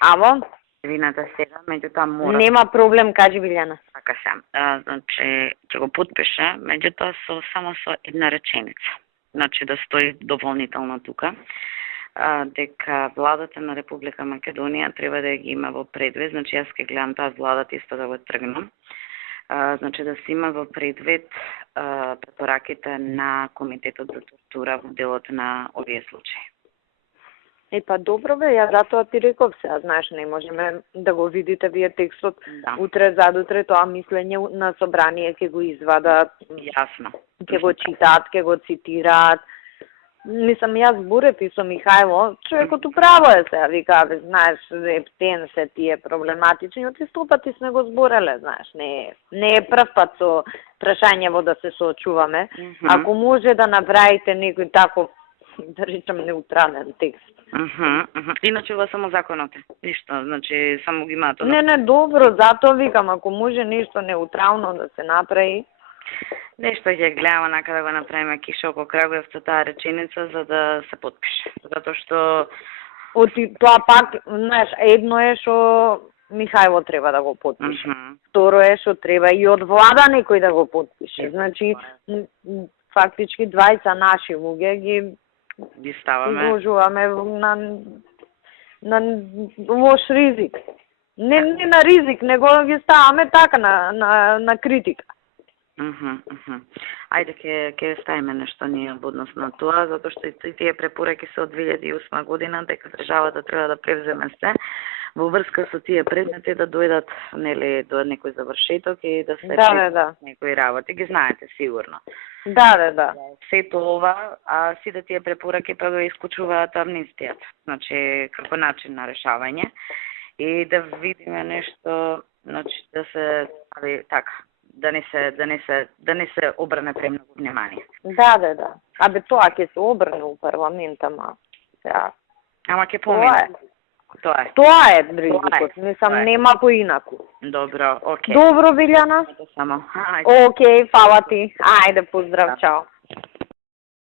Аво, Вината сега, меѓутоа мора. нема проблем, кажи Билјана. Така се. Значи, ќе го потпише, меѓутоа само со една реченица. Значи, да стои дополнително тука. Дека владата на Република Македонија треба да ги има во предвид, значи јас ќе гледам таа владата исто да го тргнам. Значи да се има во предвид препораките на Комитетот за тортура во делот на овие случаи. Па добро бе, ја затоа ти реков сега, знаеш, не можеме да го видите вие текстот утре задутре, тоа мислење на собрание ќе го извадат. Јасно. Ќе го читаат, ќе го цитираат. Мислам, јас зборев и со Михајло, човекот управо е сега, вика, знаеш, рептен се тие проблематични, оти 100 пати сме го збореле, знаеш, не е прв пат со прашањево да се соочуваме. Ако може да направите некој таков, да речем, неутрален текст. Иначе ова само законот е, ништо, значи само ги имаат. Не, добро, затоа викам, ако може нешто неутрално да се направи. Нешто ќе гледаме нака да го направиме киша око Крагуевца таа реченица за да се потпише. Затоа што тоа пак, знаеш, едно е што Михајло треба да го потпише. Второ е што треба и од влада некој да го потпише. Значи, фактички 20 наши луѓе ги ставаме, изложуваме на лош ризик. Не на ризик, него ги ставаме така на критика. Ајде ќе ставиме нешто ние во однос на тоа, затоа што и тие препораки се од 2008 година, дека државата треба да превземе се во врска со тие предмети да дојдат нели до некој завршеток и да се некои работи, ги знаете сигурно. Да. Сето ова, а сите тие препораки па го исклучуваат амнистијата, значи како начин на решавање и да видиме нешто, значи да се така да не се обрне премногу внимание. Да. Тоа ќе се обрне у парламент, ама сега. Ама ќе помине. Тоа е. Тоа е ризикот, мислам нема поинаку. Добро, окей. Добро, Билјана. Само. Окей, фала ти. Ајде, поздрав, чао.